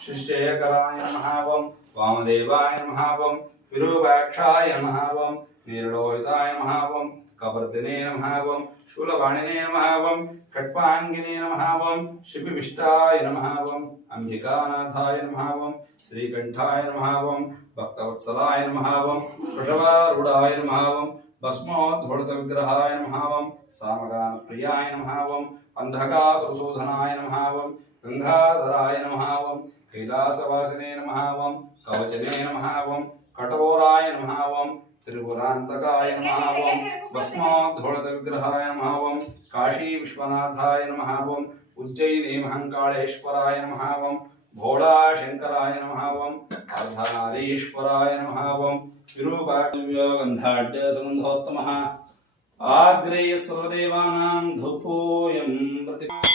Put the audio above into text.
शिष्यकराय नमः वं वामदेवाय नमः वं विरूपाक्षाय नमः वं नीरलोहिताय नमः वं कपर्दिने नमः वं शूलवाणिने नमः वं खट्वाङ्गिने नमः वं शिपिविष्टाय नमः वं अंबिकानाथाय नमः वं श्रीकण्ठाय नमः वं भक्तवत्सलाय नमः वं वृषभारूढाय नमः वं भस्मोद्धूतविग्रहाय नमः वं सामगानप्रियाय नमः वं अन्धकासुरसूदनाय नमः वं गंगाधराय नमः वं कैलासवासिने नमः वं कवचने नमः वं कठोराय नमः वं त्रिपुरान्तकाय नमः वं भस्मोद्धूतविग्रहाय नमः वं काशी विश्वनाथाय नमः वं उज्जयिनी महंकाळेश्वराय नमः वं भोळाशंकराय नमः वं अर्धनारीश्वराय नमः वं विरूपाढ्य सुगन्धोत्तमः आग्रे सर्वदेवानां धूपोऽयं प्रति